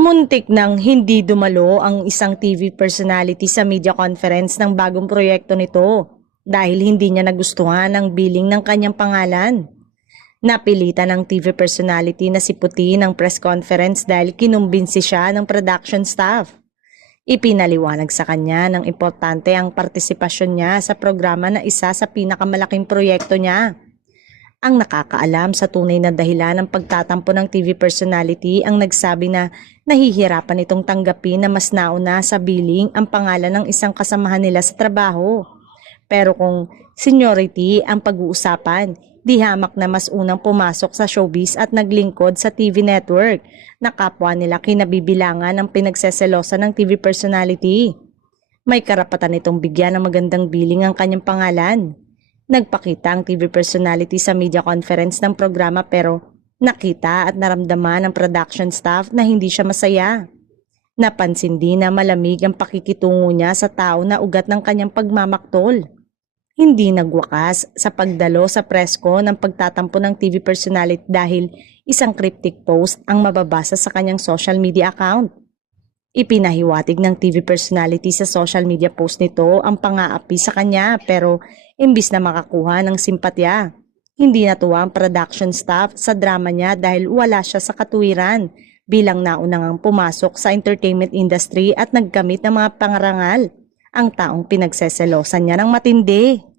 Muntik nang hindi dumalo ang isang TV personality sa media conference ng bagong proyekto nito dahil hindi niya nagustuhan ang billing ng kanyang pangalan. Napilitan ng TV personality na si Puti ng press conference dahil kinumbinsi siya ng production staff. Ipinaliwanag sa kanya ng importante ang partisipasyon niya sa programa na isa sa pinakamalaking proyekto niya. Ang nakakaalam sa tunay na dahilan ng pagtatampo ng TV personality ang nagsabi na nahihirapan itong tanggapin na mas nauna sa billing ang pangalan ng isang kasamahan nila sa trabaho. Pero kung seniority ang pag-uusapan, di hamak na mas unang pumasok sa showbiz at naglingkod sa TV network na kapwa nila kinabibilangan ng pinagseselosa ng TV personality. May karapatan itong bigyan ng magandang billing ang kanyang pangalan. Nagpakita ang TV personality sa media conference ng programa pero nakita at naramdaman ng production staff na hindi siya masaya. Napansin din na malamig ang pakikitungo niya sa tao na ugat ng kanyang pagmamaktol. Hindi nagwakas sa pagdalo sa presko ng pagtatampo ng TV personality dahil isang cryptic post ang mababasa sa kanyang social media account. Ipinahiwatig ng TV personality sa social media post nito ang pang-aapi sa kanya pero imbis na makakuha ng simpatya, hindi natuwa ang production staff sa drama niya dahil wala siya sa katuwiran bilang naunang pumasok sa entertainment industry at nagkamit ng mga pangarangal ang taong pinagseselosan niya ng matindi.